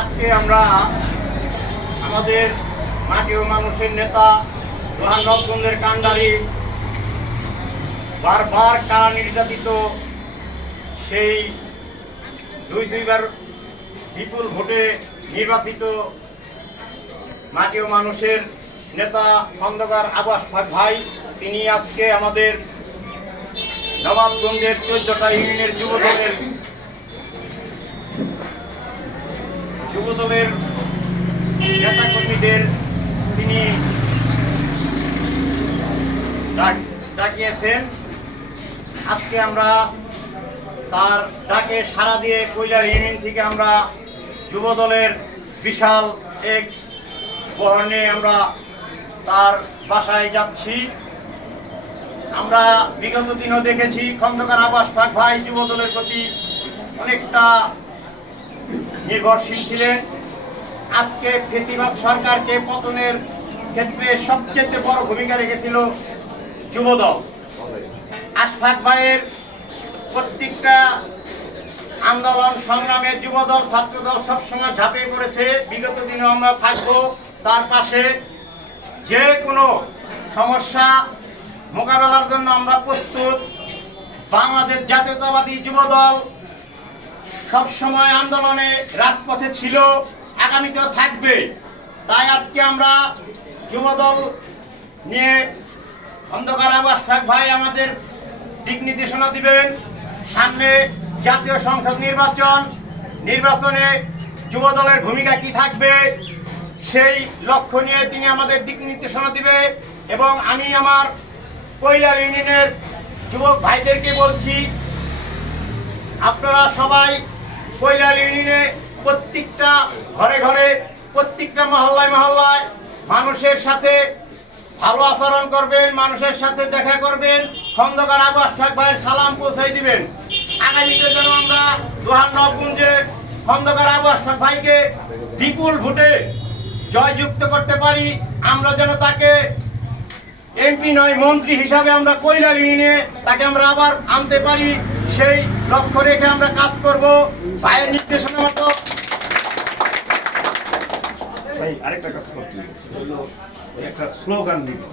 আজকে আমরা আমাদের মাটি ও মানুষের নেতা রোহান রবগঞ্জের কান্ডারি বারবার কারা নির্যাতিত সেই দুইবার বিপুল ভোটে নির্বাচিত মাটি ও মানুষের নেতা খন্দকার আব্বাস ভাই, তিনি আজকে আমাদের নবাবগঞ্জের 14টা ইউনিয়নের যুবদলের নেতাকর্মীদের তিনি ডাকিয়েছেন। আজকে আমরা তার ডাকে সাড়া দিয়ে কৈলার ইউনিয়ন থেকে আমরা যুবদলের বিশাল এক বহর নিয়ে আমরা তার বাসায় যাচ্ছি। আমরা বিগত দিনও দেখেছি খন্দকার আব্বাস ভাই যুবদলের প্রতি অনেকটা নির্ভরশীল ছিলেন। আজকে ফেসিবাদ সরকারকে পতনের ক্ষেত্রে সবচেয়ে বড় ভূমিকা রেখেছিল যুবদল। আশফাক ভাইয়ের প্রত্যেকটা আন্দোলন সংগ্রামে যুবদল ছাত্রদল সবসময় ঝাঁপিয়ে পড়েছে। বিগত দিনে আমরা থাকবো তার পাশে। যে কোনো সমস্যা মোকাবেলার জন্য আমরা প্রস্তুত। বাংলাদেশ জাতীয়তাবাদী যুবদল সবসময় আন্দোলনে রাজপথে ছিল, আগামীতেও থাকবে। তাই আজকে আমরা যুবদল নিয়ে খন্দকার আব্বাস ভাই আমাদের দিক নির্দেশনা দিবেন। সামনে জাতীয় সংসদ নির্বাচনে যুবদলের ভূমিকা কি থাকবে সেই লক্ষ্য নিয়ে তিনি আমাদের দিক নির্দেশনা দিবে। এবং আমি আমার কৈলার ইউনিয়নের যুবক ভাইদেরকে বলছি, আপনারা সবাই কৈলার ইউনিয়নে প্রত্যেকটা ঘরে ঘরে প্রত্যেকটা মহল্লায় মানুষের সাথে ভালো আচরণ করবেন, মানুষের সাথে দেখা করবেন, খন্দকার আব্বাস ভাইয়ের সালাম পৌঁছাই দিবেন। আগামীতে যেন আমরা রোহান নবগঞ্জে খন্দকার আব্বাস ভাইকে বিপুল ভোটে জয়যুক্ত করতে পারি। আমরা যেন তাকে এমপি নয় মন্ত্রী হিসাবে আমরা কৈলার ইউনিয়নে তাকে আমরা আবার আনতে পারি, সেই লক্ষ্য রেখে আমরা কাজ করব ভাইয়ের নির্দেশনা মতো। আরেকটা কাজ করতে একটা স্লোগান দিবি,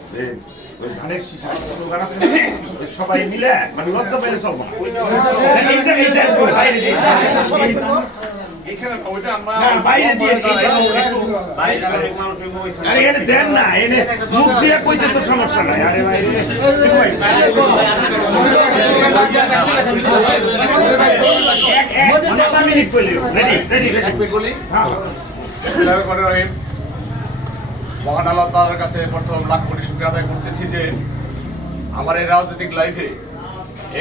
ওই ধানের শীষের স্লোগান আছে, সবাই মিলে মানে লজ্জা পেলে চলবো না। বাইরে দিয়ে দেন না, এনে মুখ দিয়ে কইতে তো সমস্যা নাই। আরে বাইরে মিনিট করলে মহান আল্লাহ তাআলার কাছে প্রথম লাখ কোটি শুকরিয়া আদায় করতেছি যে আমার এই রাজনৈতিক লাইফে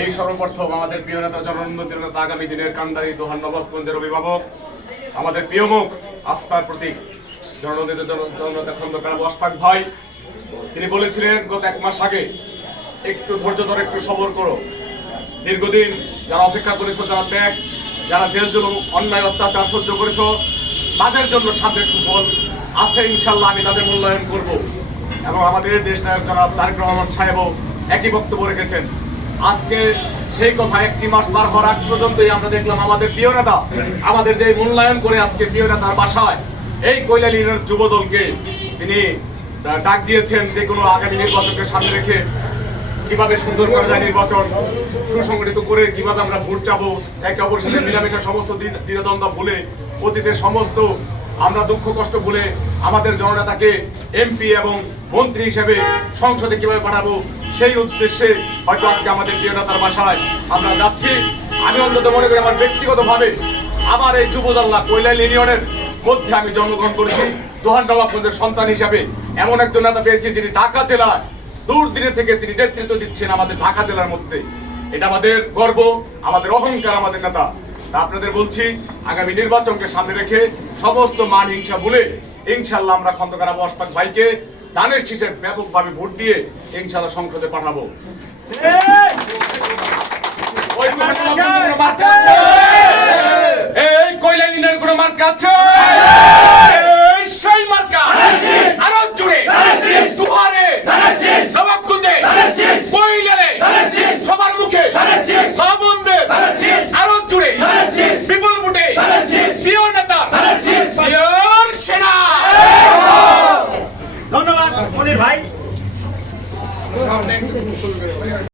এই সর্বপ্রথম আমাদের প্রিয় নেতা জনউন্নতির নেতা আগামী দিনের কান্ডারি দোহান নবাবগঞ্জের অভিভাবক, আমাদের প্রিয় মুখ, আস্থার প্রতীক জননেতা খন্দকার আব্বাস ভাই, তিনি বলেছিলেন গত 1 মাস আগে, একটু ধৈর্য ধরে, একটু সবর করো। দীর্ঘদিন যারা অপেক্ষা করেছো, যারা ত্যাগ, যারা জেল জুলুম অন্যায় অত্যাচার সহ্য করেছো, তাদের জন্য সামনে সুফল আছে ইনশাল্লাহ। আমি তাদের মূল্যায়ন করব। এবং আমাদের দেশ নায়ক জনাব তারেক রহমান সাহেবও একই বক্তব্য রেখেছেন। আজকে সেই কথা 1 মাস পার হওয়ার আগ পর্যন্তই আমরা দেখলাম আমাদের প্রিয় নেতা আমাদের যে মূল্যায়ন করে আজকে প্রিয় নেতার বাসায় এই কৈলার ইউনিয়নের যুবদলকে তিনি ডাক দিয়েছেন যে কোনো আগামী নির্বাচনকে সামনে রেখে কিভাবে সুন্দর করা যায়, নির্বাচন সুসংগঠিত করে কিভাবে আমরা ভোট চাবো, একে অপরের সাথে মিলামেশার সমস্ত দ্বিধাদ্বন্দ্ব ভুলে, অতীতের সমস্ত আমরা দুঃখ কষ্ট ভুলে আমাদের জননেতাকে এমপি এবং মন্ত্রী হিসেবে সংসদে কিভাবে পাঠাবো, সেই উদ্দেশ্যে হয়তো আজকে আমাদের প্রিয় নেতার বাসায় আমরা যাচ্ছি। আমি অন্তত মনে করি আমার ব্যক্তিগতভাবে আমার এই যুবদল কৈলার ইউনিয়নের মধ্যে আমি জন্মগ্রহণ করেছি, দোহান নবাবগঞ্জের সন্তান হিসাবে এমন একজন নেতা পেয়েছি যিনি ঢাকা জেলায় দূর দিনে থেকে তিনি নেতৃত্ব দিচ্ছেন আমাদের ঢাকা জেলার মধ্যে। এটা আমাদের গর্ব, আমাদের অহংকার, আমাদের নেতা। আপনাদের বলছি, আগামী নির্বাচনকে সামনে রেখে সমস্ত মান হিংসা ভুলে ইনশাল্লাহ আমরা খন্দকার আব্বাস ভাইকে ধানের শীষের ব্যাপকভাবে ভোট দিয়ে ইনশাল্লাহ সংসদে পাঠাবো। এই কৈলার ইউনিয়নের কোনো মার্কা আছে? সেই মার্কা আরো জুড়ে দুয়ারে নবাবগঞ্জে কৈলারে সবার মুখে আরো জুড়ে বিপুল ভোটে প্রিয় নেতা ভাই